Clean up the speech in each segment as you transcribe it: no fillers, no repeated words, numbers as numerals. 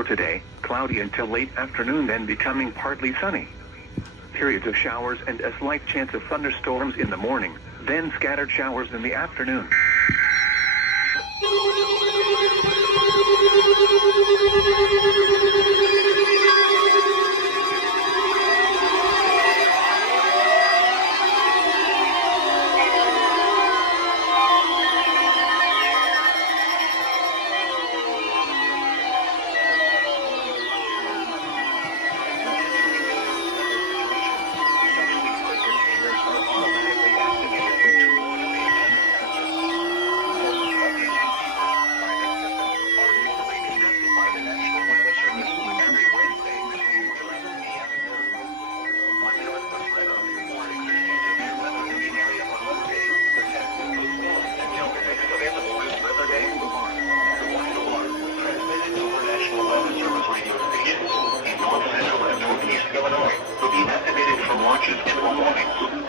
For today, cloudy until late afternoon, then becoming partly sunny. Periods of showers and a slight chance of thunderstorms in the morning, then scattered showers in the afternoon.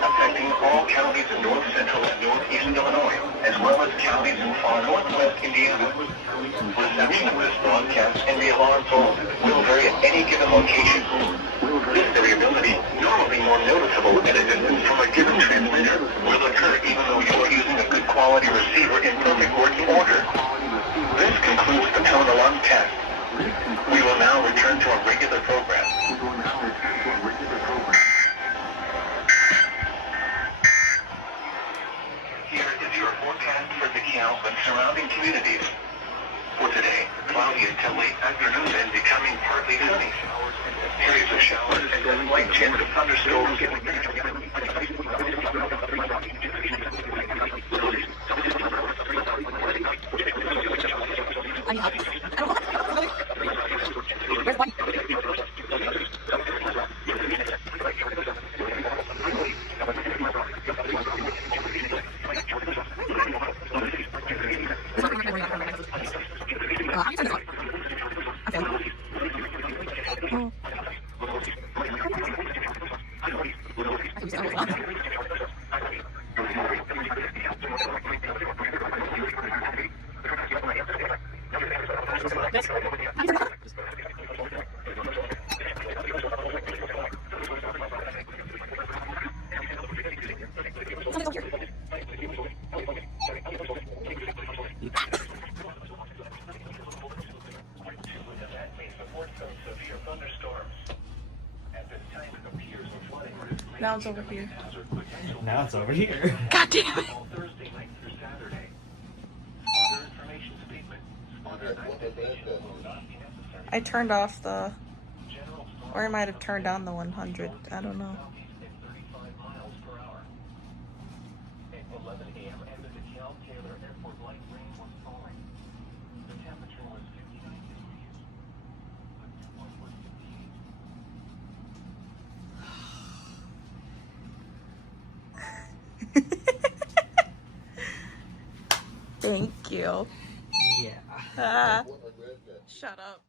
Affecting all counties in north central and northeastern Illinois, as well as counties in far northwest Indiana. Reception of this broadcast and the alarm tone will vary at any given location. This variability, normally more noticeable at a distance from a given transmitter, will occur even though you are using a good quality receiver in perfect working order. This concludes the tone alarm test. We will now return to our regular program. For DeKalb and surrounding communities. For today, cloudy until late afternoon and becoming partly sunny. Periods of showers and a slight chance of thunderstorms. Now it's over here. Now it's over here. God damn it! I turned off the, or I might have turned on the 100. I don't know. Thank you. Yeah. Ah, shut up.